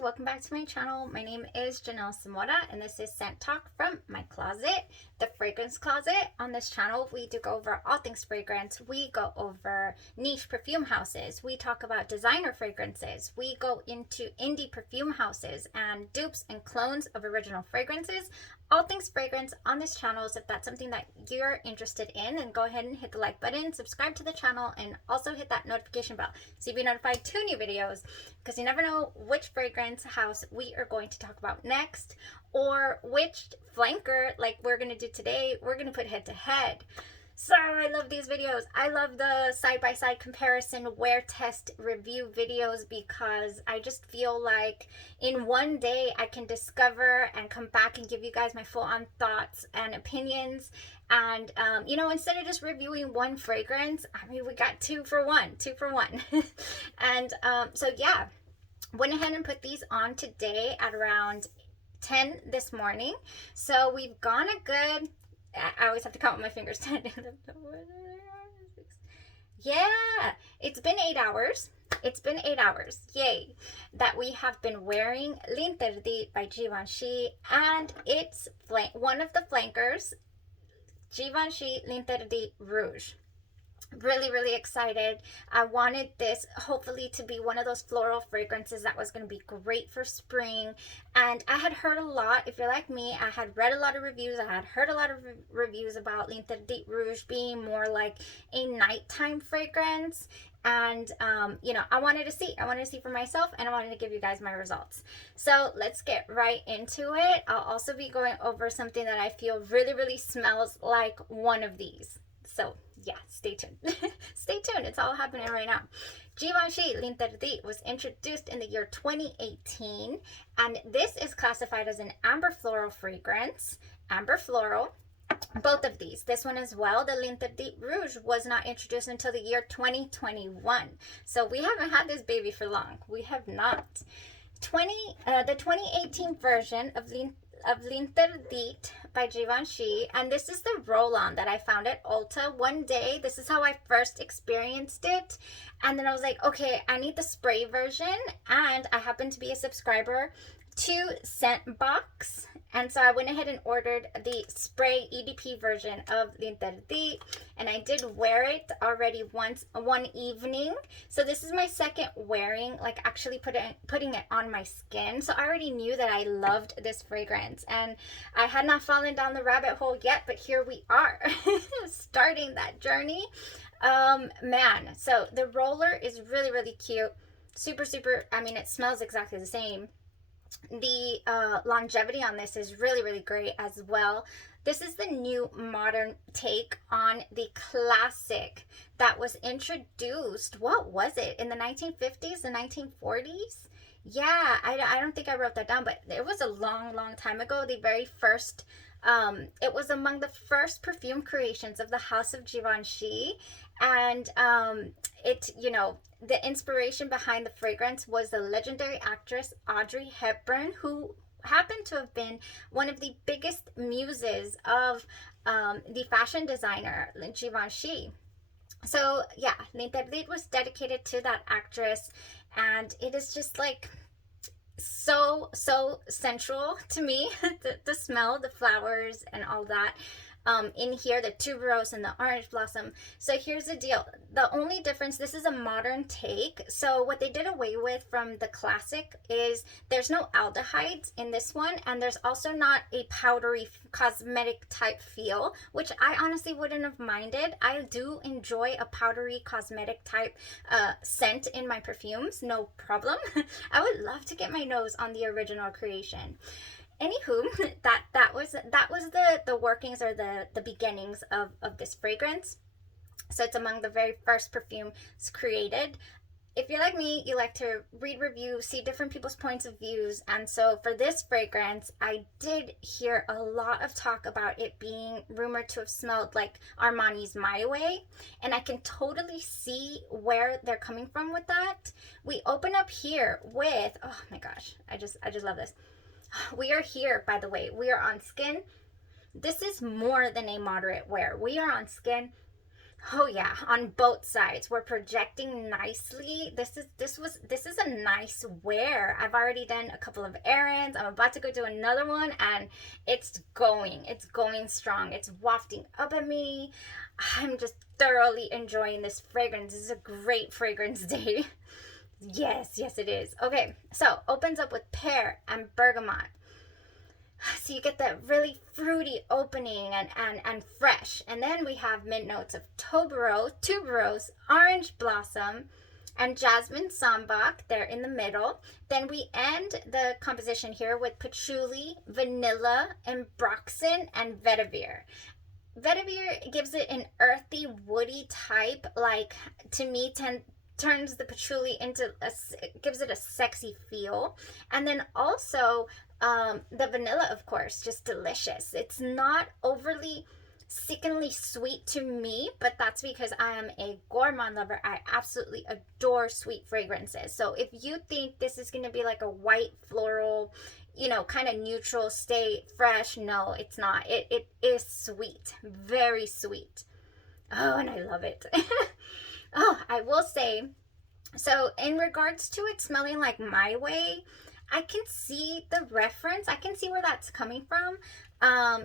welcome back to my channel. My name is Janelle and this is Scent Talk from my closet, the fragrance closet. On this channel, we do go over all things fragrance. We go over niche perfume houses. We talk about designer fragrances. We go into indie perfume houses and dupes and clones of original fragrances. All things fragrance on this channel. So if that's something that you're interested in, then go ahead and hit the like button, subscribe to the channel, and also hit that notification bell so you'll be notified to new videos, because you never know which fragrance house we are going to talk about next, or which flanker, like we're going to do today, we're going to put head to head. So I love these videos. I love the side-by-side comparison wear test review videos, because I just feel like in one day I can discover and come back and give you guys my full-on thoughts and opinions. And you know, instead of just reviewing one fragrance, I mean, we got two for one. And so yeah, went ahead and put these on today at around 10 this morning. So we've gone a good, I always have to count with my fingers, 10. Yeah, it's been 8 hours. It's been 8 hours, yay, that we have been wearing L'Interdit by Givenchy, and it's one of the flankers, Givenchy L'Interdit Rouge. Really excited. I wanted this hopefully to be one of those floral fragrances that was going to be great for spring. And I had heard a lot, if you're like me, I had read a lot of reviews, I had heard a lot of reviews about L'Interdit Rouge being more like a nighttime fragrance. And you know, I wanted to see for myself, and I wanted to give you guys my results. So let's get right into it. I'll also be going over something that I feel really smells like one of these. So yeah, stay tuned. Stay tuned. It's all happening right now. Givenchy L'Interdit was introduced in the year 2018, and this is classified as an amber floral fragrance. Amber floral. Both of these. This one as well, the L'Interdit Rouge, was not introduced until the year 2021. So we haven't had this baby for long. We have not. The 2018 version of L'Interdit by Givenchy, and this is the roll-on that I found at Ulta one day. This is how I first experienced it, and then I was like, okay, I need the spray version, and I happen to be a subscriber to Scentbox, and so I went ahead and ordered the spray EDP version of L'Interdit, and I did wear it already one evening. So this is my second wearing, like actually putting it on my skin. So I already knew that I loved this fragrance, and I had not fallen down the rabbit hole yet, but here we are starting that journey. Man, so the roller is really cute, super, I mean, it smells exactly the same. The longevity on this is really great as well. This is the new modern take on the classic that was introduced, what was it, in the 1950s, the 1940s? Yeah, I don't think I wrote that down, but it was a long time ago. The very first, it was among the first perfume creations of the House of Givenchy, and it, you know, the inspiration behind the fragrance was the legendary actress Audrey Hepburn, who happened to have been one of the biggest muses of the fashion designer Givenchy. So yeah, L'Interdit was dedicated to that actress, and it is just like so sensual to me. the smell, the flowers and all that. In here, the tuberose and the orange blossom. So here's the deal. The only difference, this is a modern take. So what they did away with from the classic is there's no aldehydes in this one, and there's also not a powdery cosmetic type feel, which I honestly wouldn't have minded. I do enjoy a powdery cosmetic type scent in my perfumes, no problem. I would love to get my nose on the original creation. Anywho, that was the workings, or the beginnings of this fragrance. So it's among the very first perfumes created. If you're like me, you like to read reviews, see different people's points of views, and so for this fragrance, I did hear a lot of talk about it being rumored to have smelled like Armani's My Way, and I can totally see where they're coming from with that. We open up here with, oh my gosh, I just love this. We are here, by the way, we are on skin. This is more than a moderate wear. We are on skin Oh yeah, on both sides. We're projecting nicely. This is a nice wear. I've already done a couple of errands. I'm about to go do another one, and it's going. It's going strong. It's wafting up at me. I'm just thoroughly enjoying this fragrance. This is a great fragrance day. Yes, yes it is. Okay, so opens up with pear and bergamot. So you get that really fruity opening and fresh. And then we have mint notes of tuberose, orange blossom, and jasmine sambac. They're in the middle. Then we end the composition here with patchouli, vanilla, ambroxan, and vetiver. Vetiver gives it an earthy, woody type, like, to me, turns the patchouli into gives it a sexy feel. And then also the vanilla, of course, just delicious. It's not overly sickeningly sweet to me, but that's because I am a gourmand lover. I absolutely adore sweet fragrances. So if you think this is going to be like a white floral, you know, kind of neutral, stay fresh, no, it's not. It is sweet, very sweet. Oh, and I love it. Oh, I will say, so in regards to it smelling like My Way, I can see the reference. I can see where that's coming from.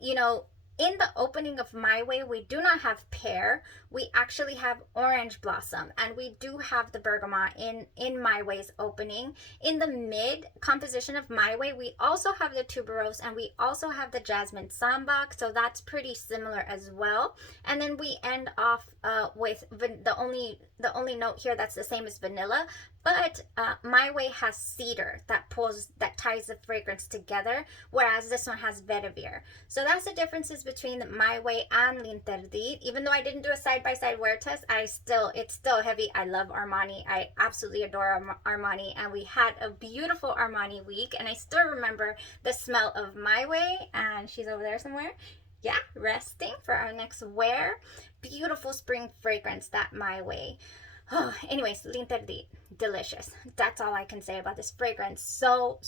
You know, in the opening of My Way, we do not have pear. We actually have orange blossom, and we do have the bergamot in My Way's opening. In the mid composition of My Way, we also have the tuberose, and we also have the jasmine sambac, so that's pretty similar as well. And then we end off with the only note here that's the same as vanilla, but My Way has cedar that ties the fragrance together, whereas this one has vetiver. So that's the differences between My Way and L'Interdit. Even though I didn't do a side-by-side wear test, it's still heavy. I love Armani. I absolutely adore Armani, and we had a beautiful Armani week, and I still remember the smell of My Way, and she's over there somewhere. Yeah, resting for our next wear. Beautiful spring fragrance, that My Way. Oh, anyways, L'Interdit, delicious. That's all I can say about this fragrance. So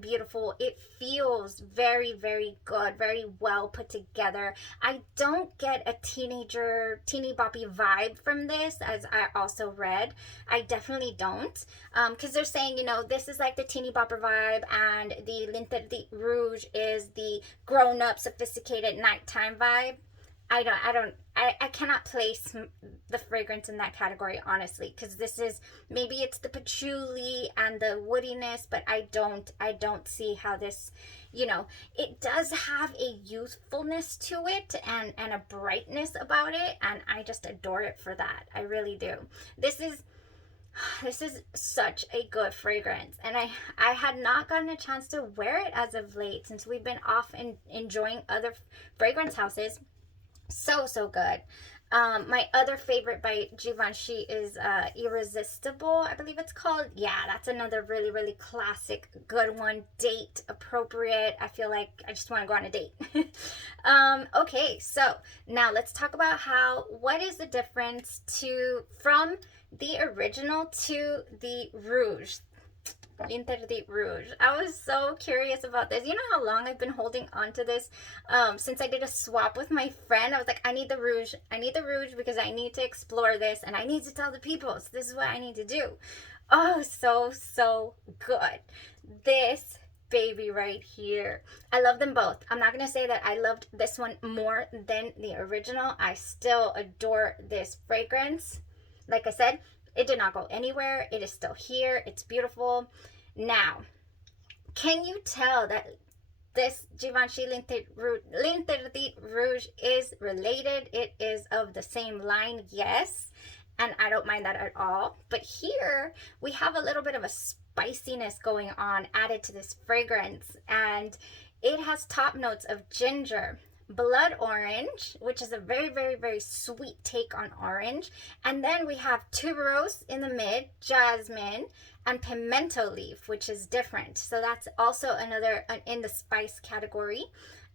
beautiful. It feels very, very good, very well put together. I don't get a teeny boppy vibe from this, as I also read. I definitely don't, because they're saying, you know, this is like the teeny bopper vibe, and the L'Interdit Rouge is the grown-up, sophisticated nighttime vibe. I cannot place the fragrance in that category, honestly, because this is, maybe it's the patchouli and the woodiness, but I don't see how this, you know, it does have a youthfulness to it and a brightness about it, and I just adore it for that. I really do. This is such a good fragrance, and I had not gotten a chance to wear it as of late, since we've been off and enjoying other fragrance houses. So good. My other favorite by Givenchy is Irresistible, I believe it's called. Yeah, that's another really classic, good one. Date appropriate. I feel like I just want to go on a date. Okay, so now let's talk about what is the difference from the original to the Rouge. L'Interdit Rouge. I was so curious about this. You know how long I've been holding on to this? Since I did a swap with my friend, I was like, I need the Rouge. I need the Rouge because I need to explore this, and I need to tell the people. So this is what I need to do. Oh, so good. This baby right here. I love them both. I'm not going to say that I loved this one more than the original. I still adore this fragrance. Like I said, it did not go anywhere. It is still here. It's beautiful. Now, can you tell that this Givenchy L'Interdit Rouge is related? It is of the same line, yes. And I don't mind that at all. But here, we have a little bit of a spiciness going on added to this fragrance. And it has top notes of ginger, blood orange, which is a very sweet take on orange, and then we have tuberose in the mid, jasmine, and pimento leaf, which is different, so that's also another in the spice category.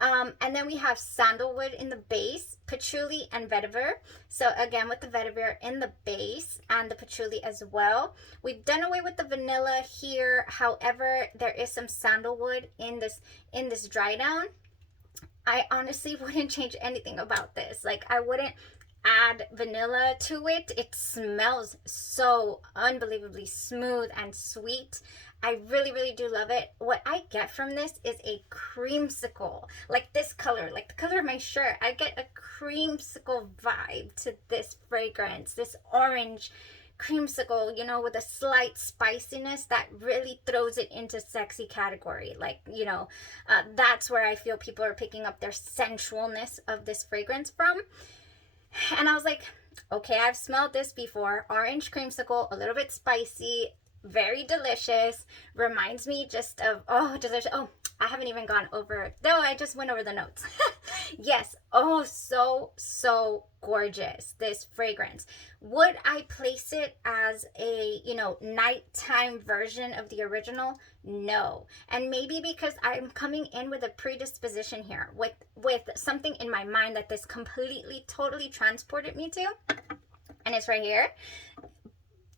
And then we have sandalwood in the base, patchouli, and vetiver. So again, with the vetiver in the base and the patchouli as well. We've done away with the vanilla here. However, there is some sandalwood in this dry down. I honestly wouldn't change anything about this. Like, I add vanilla to it, it smells so unbelievably smooth and sweet. I really, really do love it. What I get from this is a creamsicle, like this color, like the color of my shirt. I get a creamsicle vibe to this fragrance, this orange creamsicle, you know, with a slight spiciness that really throws it into sexy category. Like, you know, that's where I feel people are picking up their sensualness of this fragrance from. And I was like, okay, I've smelled this before. Orange creamsicle, a little bit spicy, very delicious. Reminds me just of, oh, delicious. Oh, I haven't even gone over, no, I just went over the notes. Yes, oh, so gorgeous, this fragrance. Would I place it as a, you know, nighttime version of the original? No. And maybe because I'm coming in with a predisposition here, with something in my mind that this completely, totally transported me to, and it's right here.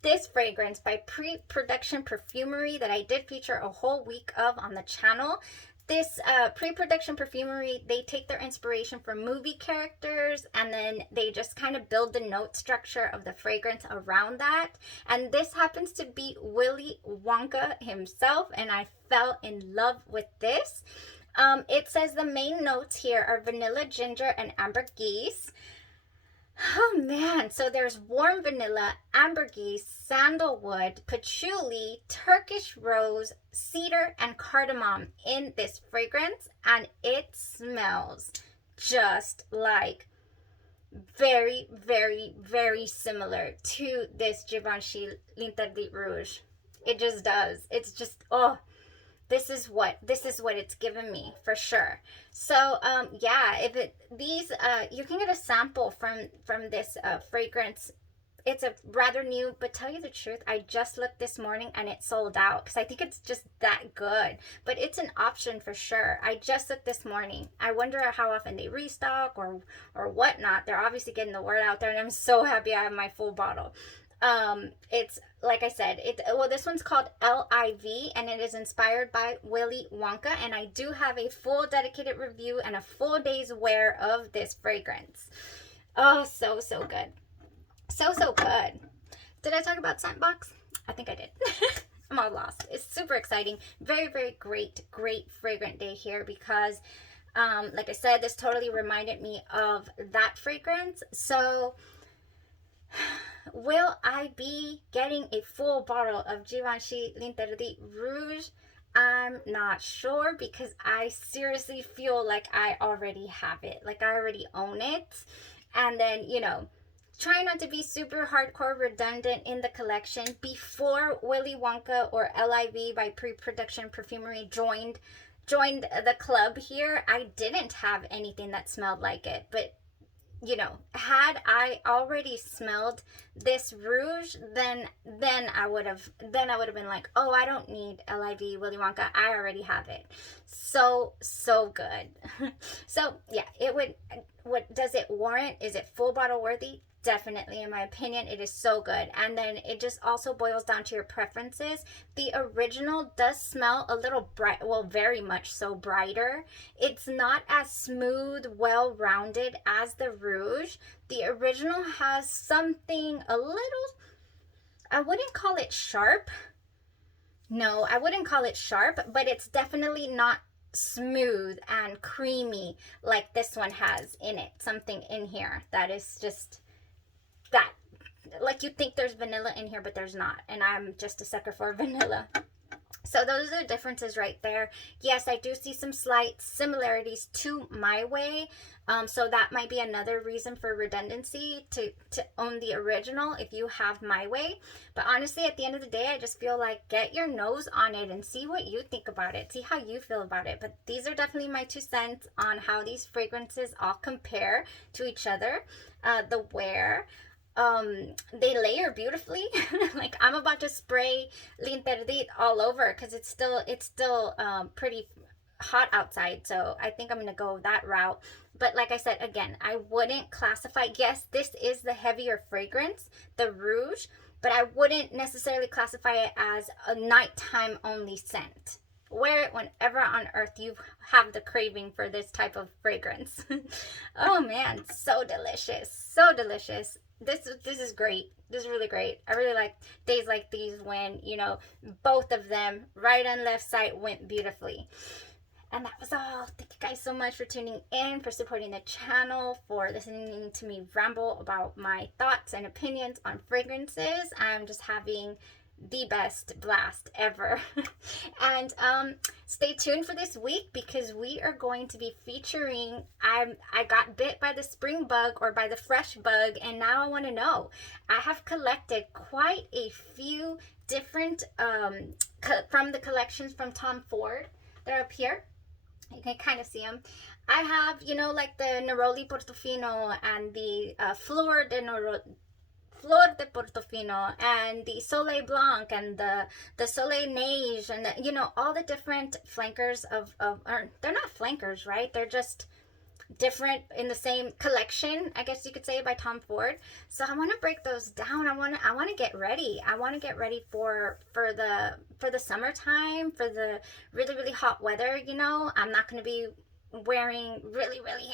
This fragrance by Pre-Production Perfumery that I did feature a whole week of on the channel. This Pre-Production Perfumery, they take their inspiration from movie characters and then they just kind of build the note structure of the fragrance around that. And this happens to be Willy Wonka himself, and I fell in love with this. It says the main notes here are vanilla, ginger, and ambergris. Oh man, so there's warm vanilla, ambergris, sandalwood, patchouli, Turkish rose, cedar, and cardamom in this fragrance, and it smells just like very, very, very similar to this Givenchy L'Interdit Rouge. It just does. It's just, oh, this is what it's given me for sure. So yeah, you can get a sample from this fragrance. It's a rather new, but tell you the truth, I just looked this morning and it sold out because I think it's just that good. But it's an option for sure. I just looked this morning. I wonder how often they restock or whatnot. They're obviously getting the word out there, and I'm so happy I have my full bottle. It's like I said, this one's called LIV, and it is inspired by Willy Wonka, and I do have a full dedicated review and a full day's wear of this fragrance. Oh, so good. So good. Did I talk about scent box? I think I did. I'm all lost. It's super exciting. Very, very great fragrant day here because like I said, this totally reminded me of that fragrance. So will I be getting a full bottle of Givenchy L'Interdit Rouge? I'm not sure because I seriously feel like I already have it. Like I already own it. And then, you know, try not to be super hardcore redundant in the collection. Before Willy Wonka or LIV by Pre-Production Perfumery joined the club here, I didn't have anything that smelled like it. But you know, had I already smelled this rouge, then I would have been like, oh, I don't need LIV Willy Wonka. I already have it. So good. So yeah, it would. What does it warrant? Is it full bottle worthy? Definitely, in my opinion, it is so good. And then it just also boils down to your preferences. The original does smell a little bright, well, very much so brighter. It's not as smooth, well-rounded as the Rouge. The original has something a little, I wouldn't call it sharp. No, I wouldn't call it sharp, but it's definitely not smooth and creamy like this one has in it. Something in here that is just that, like you think there's vanilla in here, but there's not. And I'm just a sucker for vanilla. So those are the differences right there. Yes, I do see some slight similarities to My Way. So that might be another reason for redundancy to own the original if you have My Way. But honestly, at the end of the day, I just feel like get your nose on it and see what you think about it. See how you feel about it. But these are definitely my 2 cents on how these fragrances all compare to each other. The wear. They layer beautifully. Like I'm about to spray L'Interdit all over because it's still pretty hot outside, so I think I'm gonna go that route. But like I said, again, I wouldn't classify, yes, this is the heavier fragrance, the Rouge, but I wouldn't necessarily classify it as a nighttime only scent Wear it whenever on earth you have the craving for this type of fragrance. Oh man, so delicious. So delicious. This is great. This is really great. I really like days like these when, you know, both of them, right and left side, went beautifully. And that was all. Thank you guys so much for tuning in, for supporting the channel, for listening to me ramble about my thoughts and opinions on fragrances. I'm just having the best blast ever. And stay tuned for this week, because we are going to be featuring, I got bit by the spring bug, or by the fresh bug, and now I want to know. I have collected quite a few different from the collections from Tom Ford. They're up here. You can kind of see them. I have, you know, like the Neroli Portofino and the Flor de Portofino and the Soleil Blanc and the Soleil Neige, and the, you know, all the different flankers of or they're not flankers, right? They're just different in the same collection, I guess you could say, by Tom Ford. So I want to break those down. I want to get ready. I want to get ready for the summertime, for the really, really hot weather. You know, I'm not going to be wearing really, really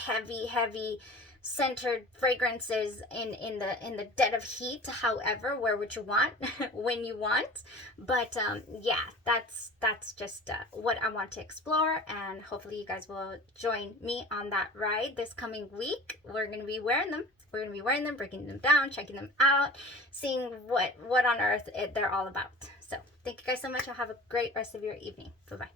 heavy centered fragrances in the dead of heat. However, wear what you want when you want. But yeah, that's just what I want to explore, and hopefully you guys will join me on that ride this coming week. We're going to be wearing them. We're going to be wearing them, breaking them down, checking them out, seeing what on earth they're all about. So thank you guys so much. I'll have a great rest of your evening. Bye bye.